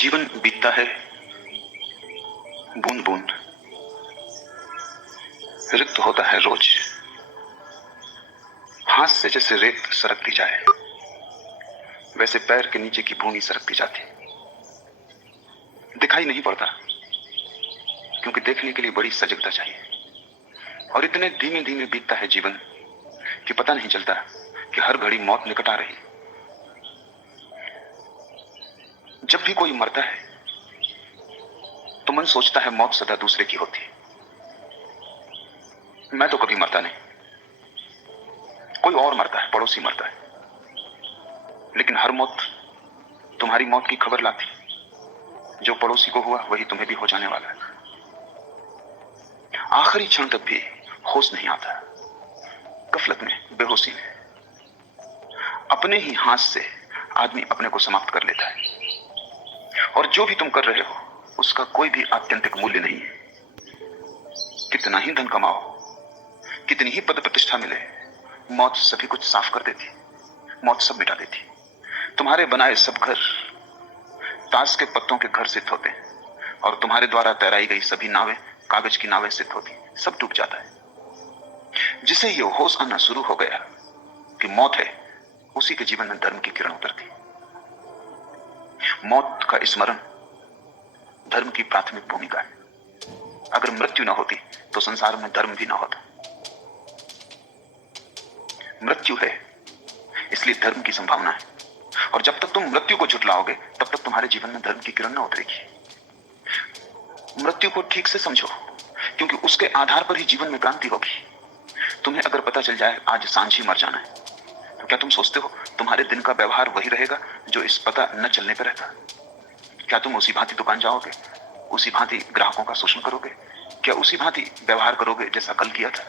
जीवन बीतता है बूंद बूंद, रिक्त होता है रोज। हाथ से जैसे रेत सरकती जाए, वैसे पैर के नीचे की भूमि सरकती जाती। दिखाई नहीं पड़ता, क्योंकि देखने के लिए बड़ी सजगता चाहिए। और इतने धीमे धीमे बीतता है जीवन कि पता नहीं चलता कि हर घड़ी मौत निकट आ रही। जब भी कोई मरता है तो मन सोचता है मौत सदा दूसरे की होती है। मैं तो कभी मरता नहीं, कोई और मरता है, पड़ोसी मरता है। लेकिन हर मौत तुम्हारी मौत की खबर लाती। जो पड़ोसी को हुआ वही तुम्हें भी हो जाने वाला है। आखिरी क्षण तक भी होश नहीं आता। गफलत में, बेहोशी में, अपने ही हाथ से आदमी अपने को समाप्त कर लेता है। और जो भी तुम कर रहे हो उसका कोई भी आत्यंतिक मूल्य नहीं है। कितना ही धन कमाओ, कितनी ही पद प्रतिष्ठा मिले, मौत सभी कुछ साफ कर देती। मौत सब मिटा देती। तुम्हारे बनाए सब घर ताश के पत्तों के घर सिद्ध होते हैं, और तुम्हारे द्वारा तैराई गई सभी नावें कागज की नावें सिद्ध होती। सब डूब जाता है। जिसे ये होश आना शुरू हो गया कि मौत है, उसी के जीवन में धर्म की किरण उतरती। मौत का स्मरण धर्म की प्राथमिक भूमिका है। अगर मृत्यु न होती तो संसार में धर्म भी न होता। मृत्यु है, इसलिए धर्म की संभावना है। और जब तक तुम मृत्यु को झुठलाओगे तब तक तुम्हारे जीवन में धर्म की किरण न उतरेगी। मृत्यु को ठीक से समझो, क्योंकि उसके आधार पर ही जीवन में क्रांति होगी। तुम्हें अगर पता चल जाए आज सांझ ही मर जाना है, तो क्या तुम सोचते हो तुम्हारे दिन का व्यवहार वही रहेगा जो इस पता न चलने पर रहता? क्या तुम उसी भांति दुकान जाओगे, उसी भांति ग्राहकों का शोषण करोगे? क्या उसी भांति व्यवहार करोगे जैसा कल किया था?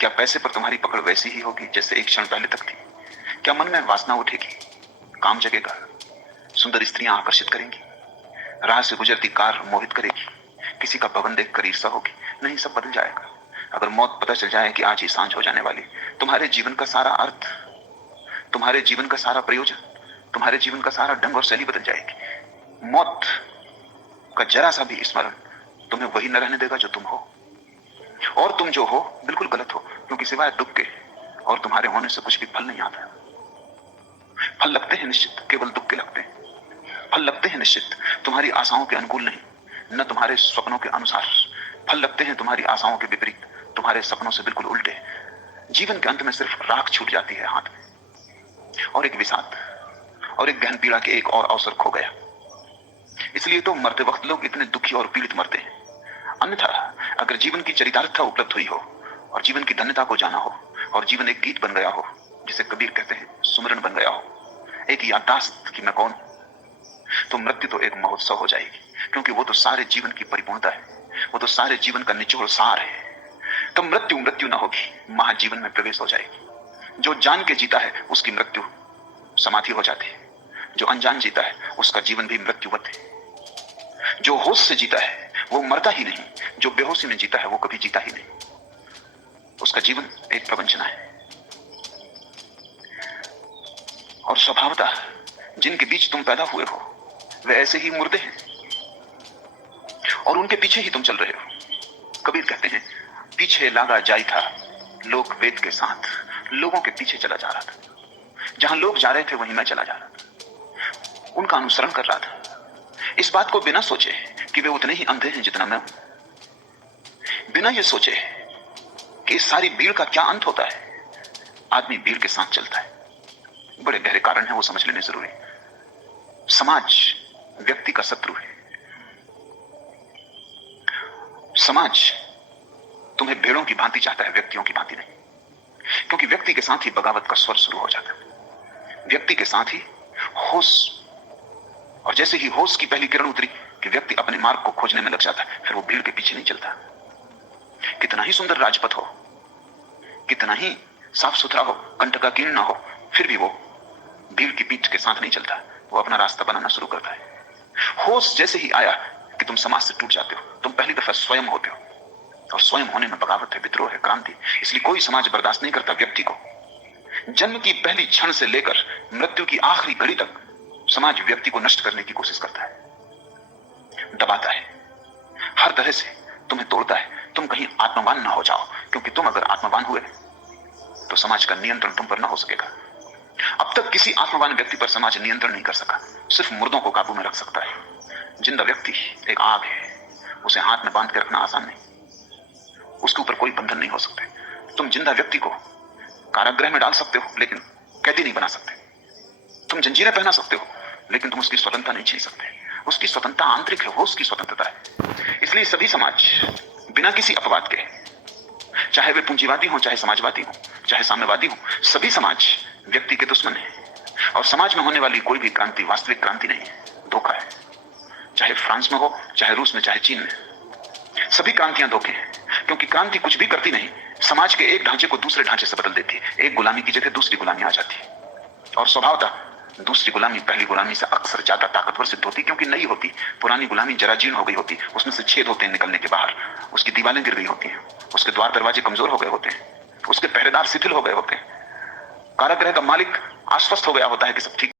क्या पैसे पर तुम्हारी पकड़ वैसी ही होगी जैसे एक क्षण पहले तक थी? क्या मन में वासना उठेगी, काम जगेगा, सुंदर स्त्रियां आकर्षित करेंगी, राह से गुजरती कार मोहित करेगी, किसी का भवन देखकर ईर्ष्या होगी? नहीं, सब बदल जाएगा। अगर मौत पता चल जाए कि आज ही सांझ हो जाने वाली, तुम्हारे जीवन का सारा अर्थ, तुम्हारे जीवन का सारा प्रयोजन, तुम्हारे जीवन का सारा ढंग और शैली बदल जाएगी। मौत का जरा सा भी स्मरण तुम्हें वही न रहने देगा जो तुम हो। और तुम जो हो बिल्कुल गलत हो, क्योंकि सिवाय दुख के और तुम्हारे होने से कुछ भी फल नहीं आता। फल लगते हैं निश्चित, केवल दुख के लगते हैं। फल लगते हैं निश्चित, तुम्हारी आशाओं के अनुकूल नहीं, न तुम्हारे सपनों के अनुसार। फल लगते हैं तुम्हारी आशाओं के विपरीत, तुम्हारे सपनों से बिल्कुल उल्टे। जीवन के अंत में सिर्फ राख छूट जाती है हाथ में, और एक विषाद और एक गहन पीड़ा के एक और अवसर खो गया। इसलिए तो मरते वक्त लोग इतने दुखी और पीड़ित मरते हैं। अन्यथा अगर जीवन की चरितार्थता उपलब्ध हुई हो और जीवन की धन्यता को जाना हो, और जीवन एक गीत बन गया हो, जिसे कबीर कहते हैं सुमरन बन गया हो, एक याददाश्त कि मैं कौन, तो मृत्यु तो एक महोत्सव हो जाएगी। क्योंकि वो तो सारे जीवन की परिपूर्णता है, वो तो सारे जीवन का निचोड़ सार है। तो मृत्यु मृत्यु ना होगी, महाजीवन में प्रवेश हो जाएगी। जो जान के जीता है उसकी मृत्यु समाधि हो जाती है। जो अनजान जीता है उसका जीवन भी मृत्युवत है। जो होश से जीता है वो मरता ही नहीं, जो बेहोशी में जीता है वो कभी जीता ही नहीं। उसका जीवन एक प्रवंचना है। और स्वभावतः जिनके बीच तुम पैदा हुए हो वे ऐसे ही मुर्दे हैं, और उनके पीछे ही तुम चल रहे हो। कबीर कहते हैं पीछे लागा जाई था लोक वेद के साथ, लोगों के पीछे चला जा रहा था। जहां लोग जा रहे थे वहीं मैं चला जा रहा था, उनका अनुसरण कर रहा था। इस बात को बिना सोचे कि वे उतने ही अंधे हैं जितना मैं हूं, बिना ये सोचे कि इस सारी भीड़ का क्या अंत होता है, आदमी भीड़ के साथ चलता है। बड़े गहरे कारण है, वो समझ लेने जरूरी। समाज व्यक्ति का शत्रु है। समाज तुम्हें भेड़ों की भांति चाहता है, व्यक्तियों की भांति नहीं। क्योंकि व्यक्ति के साथ ही बगावत का स्वर शुरू हो जाता है, व्यक्ति के साथ ही होश। और जैसे ही होश की पहली किरण उतरी कि व्यक्ति अपने मार्ग को खोजने में लग जाता है, फिर वो भीड़ के पीछे नहीं चलता। कितना ही सुंदर राजपथ हो, कितना ही साफ सुथरा हो, कंटकाकीर्ण ना हो, फिर भी वो भीड़ की पीठ के साथ नहीं चलता। वो अपना रास्ता बनाना शुरू करता है। होश जैसे ही आया कि तुम समाज से टूट जाते हो, तुम पहली दफा स्वयं होते हो, और स्वयं होने में बगावत है, विद्रोह है, क्रांति। इसलिए कोई समाज बर्दाश्त नहीं करता व्यक्ति को। जन्म की पहली क्षण से लेकर मृत्यु की आखिरी घड़ी तक समाज व्यक्ति को नष्ट करने की कोशिश करता है। दबाता है, हर तरह से तुम्हें तोड़ता है। तुम कहीं आत्मवान ना हो जाओ, क्योंकि तुम अगर आत्मवान हुए तो समाज का नियंत्रण तुम पर ना हो सकेगा। अब तक किसी आत्मवान व्यक्ति पर समाज नियंत्रण नहीं कर सका, सिर्फ मुर्दों को काबू में रख सकता है। जिंदा व्यक्ति एक आग है, उसे हाथ में बांध के रखना आसान नहीं, उसके ऊपर कोई बंधन नहीं हो सकते। तुम जिंदा व्यक्ति को कारागृह में डाल सकते हो, लेकिन कैदी नहीं बना सकते। तुम जंजीरें पहना सकते हो, लेकिन तुम उसकी स्वतंत्रता नहीं छीन सकते। उसकी स्वतंत्रता आंतरिक है, वो उसकी स्वतंत्रता है। इसलिए सभी समाज बिना किसी अपवाद के, चाहे वे पूंजीवादी हो, चाहे समाजवादी हो, चाहे साम्यवादी हो, सभी समाज व्यक्ति के दुश्मन है। और समाज में होने वाली कोई भी क्रांति वास्तविक क्रांति नहीं है, धोखा है। चाहे फ्रांस में हो, चाहे रूस में, चाहे चीन में, सभी क्रांतियां धोखे हैं। क्योंकि क्रांति कुछ भी करती नहीं, समाज के एक ढांचे को दूसरे ढांचे से बदल देती है। एक गुलामी की जगह दूसरी गुलामी आ जाती है, और स्वभावतः दूसरी गुलामी पहली गुलामी से अक्सर ज्यादा ताकतवर सिद्ध होती, क्योंकि नई होती। पुरानी गुलामी जराजीर्ण हो गई होती, उसमें से छेद होते हैं निकलने के बाहर, उसकी दीवारें गिर गई होती हैं, उसके द्वार दरवाजे कमजोर हो गए होते हैं, उसके पहरेदार शिथिल हो गए होते हैं, कारागृह का मालिक आश्वस्त हो गया होता है कि सब ठीक